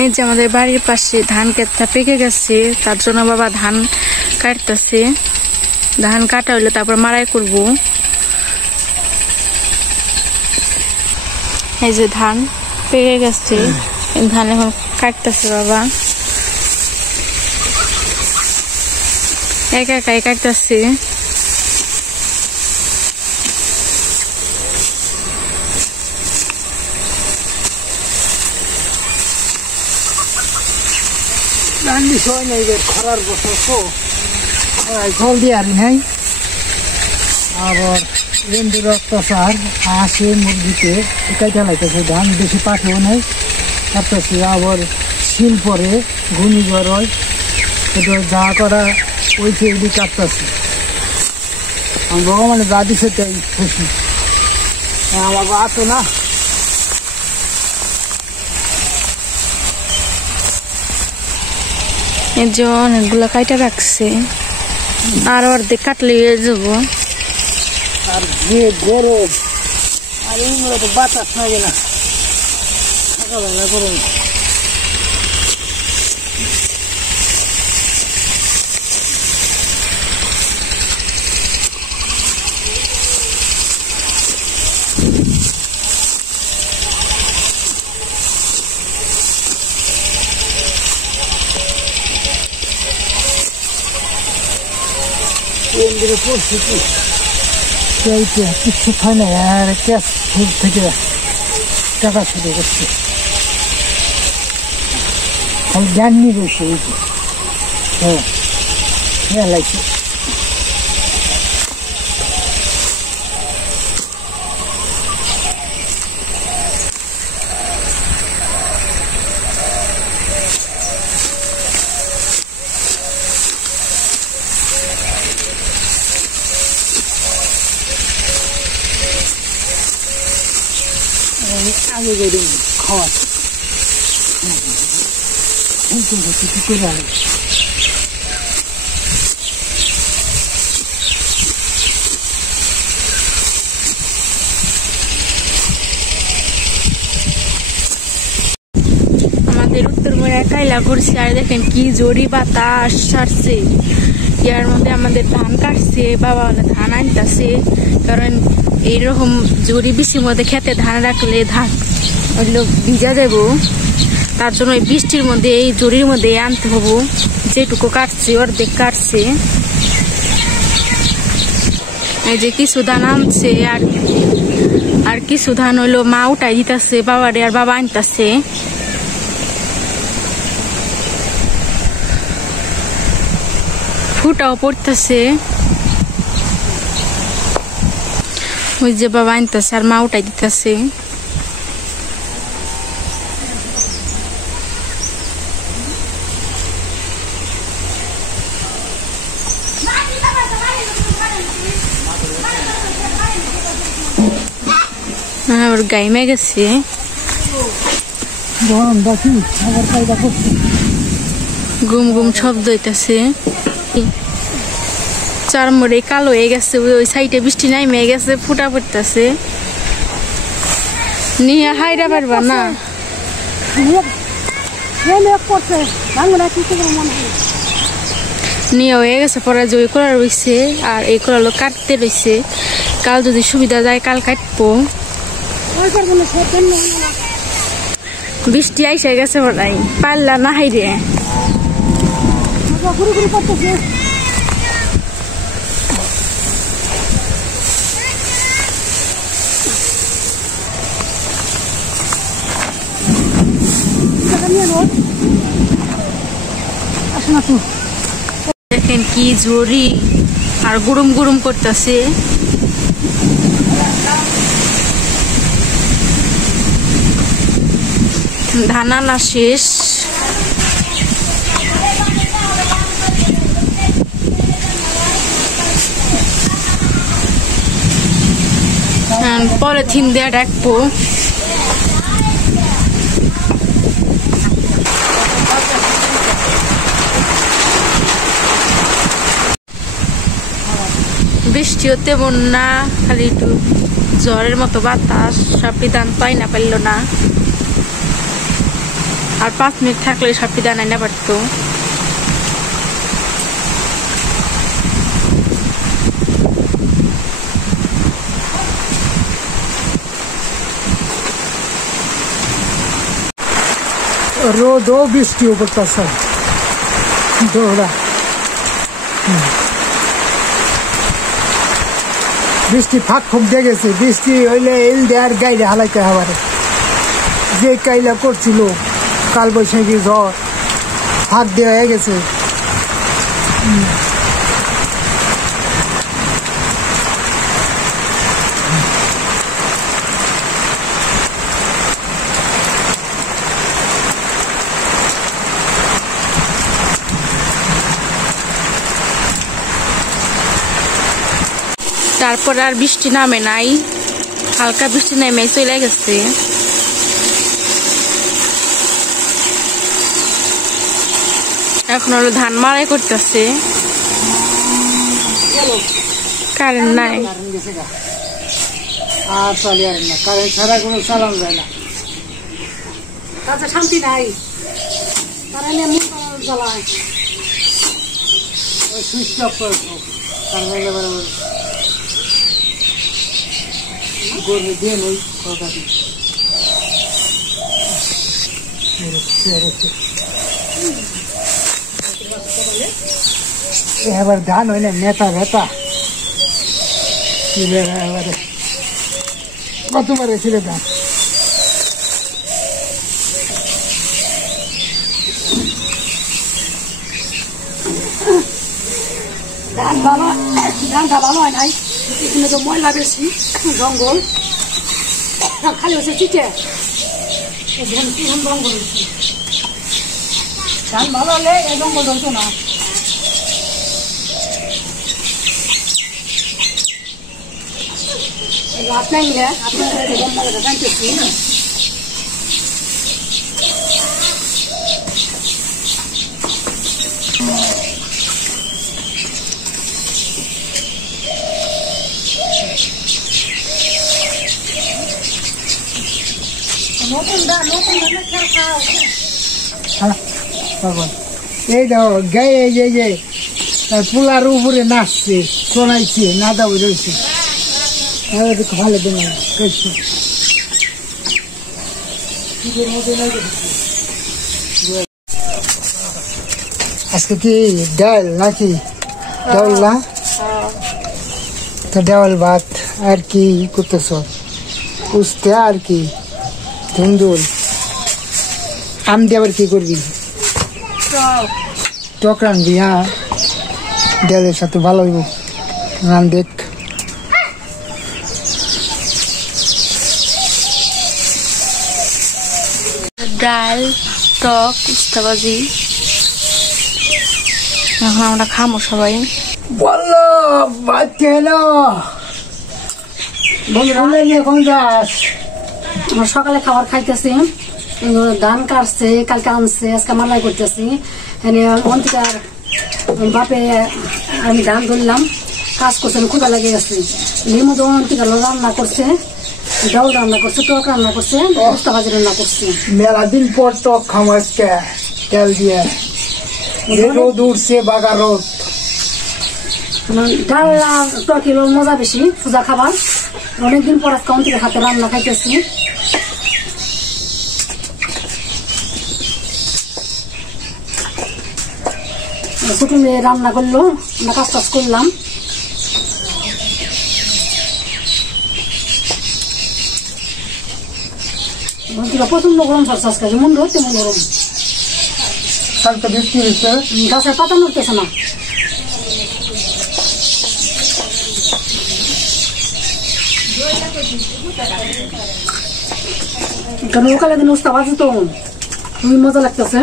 এই যে আমাদের বাড়ির পাশে ধান ক্ষেতটা পেকে গেছে, তার জন্য বাবা ধান কাটতেছে। ধান কাটা হইলে তারপর মাড়াই করব। এই যে ধান পেকে গেছে, ধান এখন কাটতেছে বাবা, একা একাই কাটতেছে। খরার বছর তো জল দিয়ে আর নাই, আবার এমডির অত্যাচার হাঁসে মুরগিতে কাইটা লাগতেছে, ধান বেশি পাঠেও নাই কাটতেছে। আবার শিল পরে ঘূর্ণিঝড় হয়, এটা যা করা ওইছে এটি কাটতেছে। ভগবানে যা দিছে তাই খুশি। আমার আসো না, এই যে অনেকগুলো কাইটা রাখছে, আর অর্ধেক কাটলে যাবো। আর যে গরম, আর এইগুলো তো বাতাস থাকে না, সকালবেলা গরম। পরিস্থিতি কিছু খায় না, আর ক্যাশ থেকে টাকা শুরু করছে, আমি জ্ঞান নিয়ে বসে। হ্যাঁ লাগছে। আগে গিয়ে দিন খাওয়া কি করে আগে আমাদের উত্তরবঙ্গে কাইলা করছে, আর দেখেন কি জোরি বাতাস ছাড়ছে। ইয়ার মধ্যে আমাদের ধান কাটছে, বাবা ধান আনতেছে, কারণ এইরকম জরি বৃষ্টির মধ্যে খেতে ধান রাখলে ধান ওইগুলো ভিজা যাব, তার জন্য এই বৃষ্টির মধ্যে এই জরির মধ্যে আনতে হবো। যেটুকু কাটছে অর্ধেক কাটছে। এই যে কিছু ধান আনছে, আর কিছু ধান হইলো মা উঠাই দিতেছে বাবারে, আর বাবা আনতেছে। ফুটাও পড়তেছে, ওই যে বাবা আনতেছে আর মা উঠাই দিতেছে। ওর গাইমে গেছে, গুম গুম শব্দ হইতেছে। চারমোড়ে কালো হয়ে গেছে, ওই সাইডে বৃষ্টি নাইমে গেছে, ফুটা পড়তেছে। নিয়ে হাইরা পারবা না, নিয়ে হয়ে গেছে। পরে যে ওই কলা রয়েছে, আর এই কলা কাটতে রয়েছে, কাল যদি সুবিধা যায় কাল কাটবো। বৃষ্টি আইসে গেছে, পড়াই পারলা না হাইরে। দেখেন কি জোরি, আর গুড়ুম গুড়ুম করতেছে। ধান আনা শেষ, পলিথিন দিয়ে রাখবো। বৃষ্টিও তেমন না, খালি একটু ঝড়ের মতো বাতাস, সব ধান পাই না পাইল না। আর 5 মিনিট থাকলে সবটি দানা না পারতো। রোদও বৃষ্টিও পড়তেছে দৌড়া। বৃষ্টি ফাঁক ফুক দিয়ে গেছে। বৃষ্টি হইলে এল দেয়ার গাইলে হালাইতে হবারে যে কাইলা করছিল কাল বৈশাখী ঝড় ফাঁক দিয়ে হয়ে গেছে। তারপর আর বৃষ্টি নামে নাই, হালকা বৃষ্টি নেমে চলে গেছে। এখন হলো ধান মারাই করতেছে, কারেন্ট নাই। আর চলে আর না, কারেন্ট ছাড়া কোনো চালানো যায় না। তাতে শান্তি নাই, কারেন্টে মুখ জ্বালায়। সুইচ অফ করে গরমে দিয়ে নই এবার ধান হইলে নেতা ভেতা এবারে কতবার ছিল ধান। ধানটা ভালো হয় নাই, এখানে তো ময়লা বেশি, জঙ্গল খালি হচ্ছে চিটে জঙ্গল হয়েছে। ধান ভালো হলে এই জঙ্গল হইতো না। আপনার জানতেছি এই দেখো গায়ে যে পোলার উপরে নাচছে শোনাইছে নাদা বুঝেছে ভালো দিন আজকে কি ডাল নাকি ডাল না তো ডাল ভাত আর কি করতেছ উস্তে আর কি ধুন্দুল আম দিয়ে আবার কি করবি টক রানবি হ্যাঁ ডালের সাথে ভালো হইব রান দেখ ডাল টক উস্তা ভাজি এখন আমরা খামো সবাই বললো বাচ্চা এলো এখন যাস আমরা সকালে খাবার খাইতেছি ধান কাটছে কালকে আনছে আজকে মালাই করতেছি অন্তিকার বাপে আমি ধান ধরলাম কাজ করছে ক্ষুদা লাগে গেছে লিমু তো অন্তিকার রান্না করছে ডাউল রান্না করছে টক রান্না করছে উস্তা ভাজি রান্না করছে মেলা দিন পর টক খাম আজকে তেল দিয়ে রোদ উঠছে বাগা রোদ ডাল টক এলো মজা বেশি সোজা খাবার অনেকদিন পর আজকে অন্তিকার হাতে রান্না খাইতেছি ছোট মেয়ে রান্না করলো আমরা কাজ টাজ করলাম প্রচন্ড গরম পড়ছে আজকে যেমন রোদ তেমন গরম গাছের পাতা নড়তেছে না কারণ ওকালে দিন উস্তা ভাজি তো খুবই মজা লাগতেছে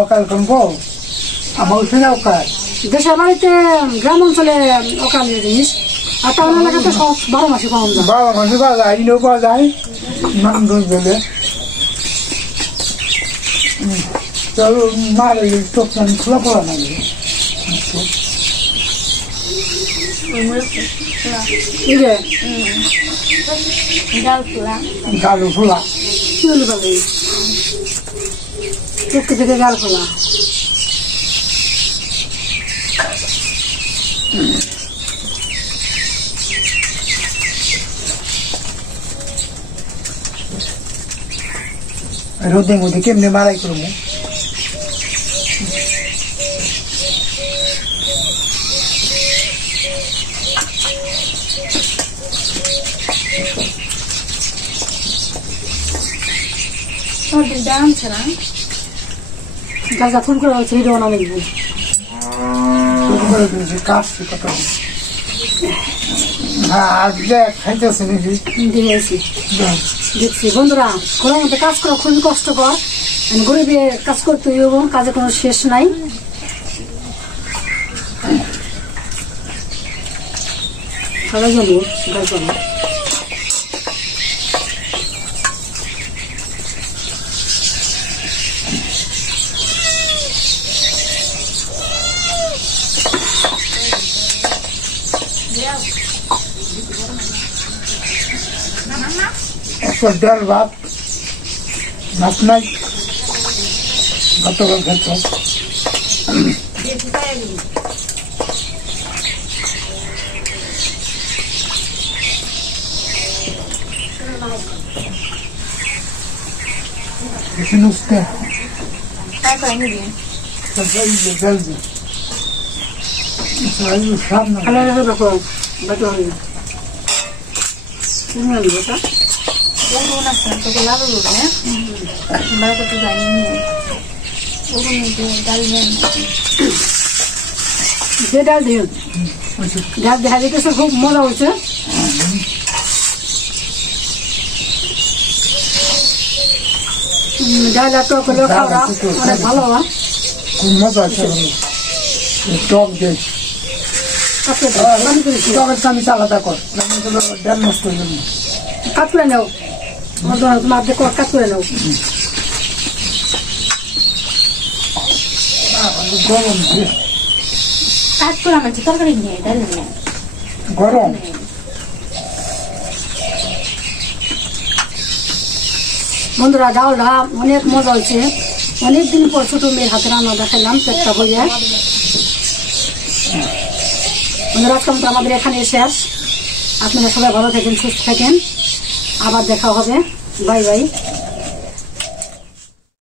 অকাল কমবো আমার অকাল দেশের বাড়িতে গ্রাম অঞ্চলে অকালের জিনিস আর টাউন এলাকাতে সব 12 মাসে পাওয়া যায় 12 মাসে পাওয়া যায় ইনো পাওয়া যায় নাম রোজ বেলে চলো মারে টকন খোলা পড়া না ইরে ডাল খোলা গালু খোলা কি হলো চুক্তি থেকে গাল খোলা রোদে মধ্যে কেমনে মারাই করবো দাম ছাড়া গাছা ফুল করে হচ্ছে ভিডিও বানানো দেখবো কাটছি কত আজকে খাইতেছে নাকি দিয়েছি দেখছি বন্ধুরা ঘরের মধ্যে কাজ করা খুবই কষ্টকর গরিবে কাজ করতে হইব কাজে কোনো শেষ নাই সবাই জানো গল্প একটা ডাল ভাত মাছ নাই গতকাল খেত নুসতে সামনে ভালো রাখো বাটো হবে তুমি আনবো তা ওগুন আছে তোকে লাভ হবে না আমরা তো জানি না ওগুন তো ডাল নেন যে ডাল দিও ডাল দেখা যেতেছে খুব মজা হয়েছে ডাল আর টক হলেও খাওয়া অনেক ভালো হয় খুব মজা আছে টক দিয়ে টকের আমি আলাদা কর ডাল নষ্ট হয়ে যাবে কাট করে নাও তোমার দেখো কাট করে নাও গরম কাজ করে আমার তরকারি নিয়ে ডাল নিয়ে গরম বন্ধুরা ডালটা অনেক মজা হয়েছে অনেকদিন পর ছোট মেয়ের হাতে রান্না দেখালাম পেটটা বইয়া বন্ধুরা আজকে আমাদের এখানে শেষ আপনারা সবাই ভালো থাকেন সুস্থ থাকেন আবার দেখা হবে বাই বাই